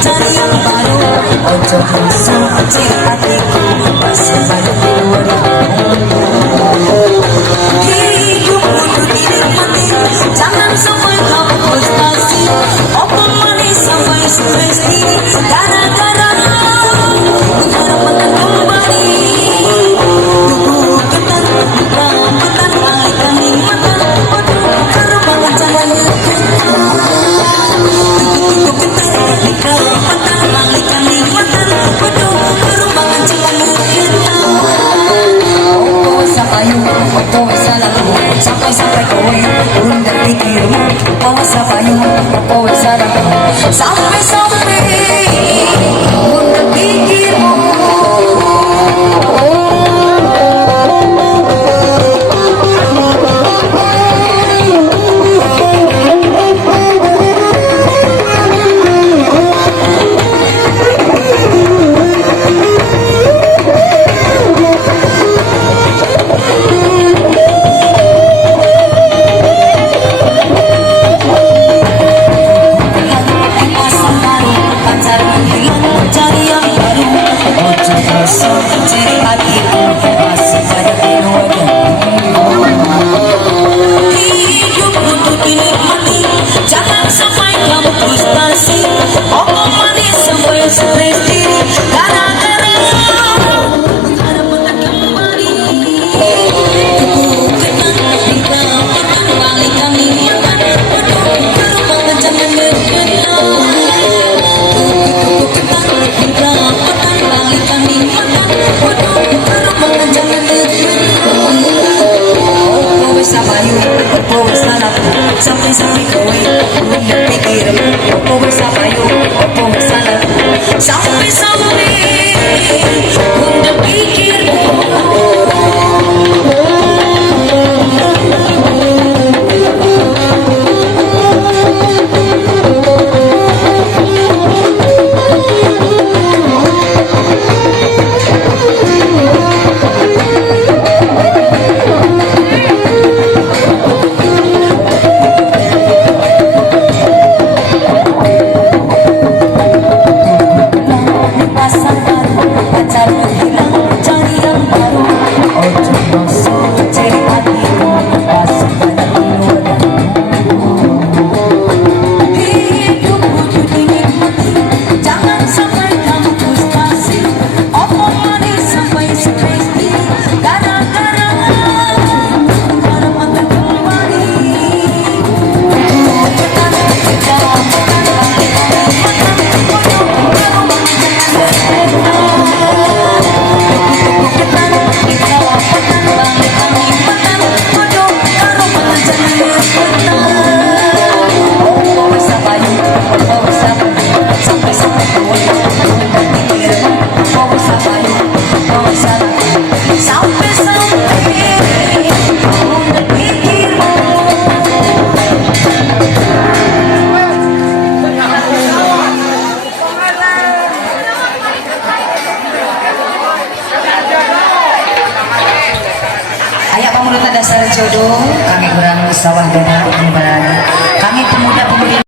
cari yang baru. Ojo bosan kecil hatiku, masih baru di luar. Hidup untuk dinikmati, jangan sampai kamu frustasi. Omong manis sampai stres ini, gara-gara harapan kembali. Tunggu ketan, ketan alihkan nikmatan. Waduh, kalau banget jangan nyekut. Tunggu ketan, ketan alihkan nikmatan. Waduh, kalau banget jangan nyekut. Oh, sapayu, oh, salamu, sampai kowe urung terpikirmu. Oh, sapayu, oh, salamu, sampai urung terpikirmu. Sampai kowe urung terpikirmu. Opo wis sapayu, opo wis salah. Sampai urung terpikirmu. Dasar jodoh kami kurang sawah dengan kami pemuda-pemudi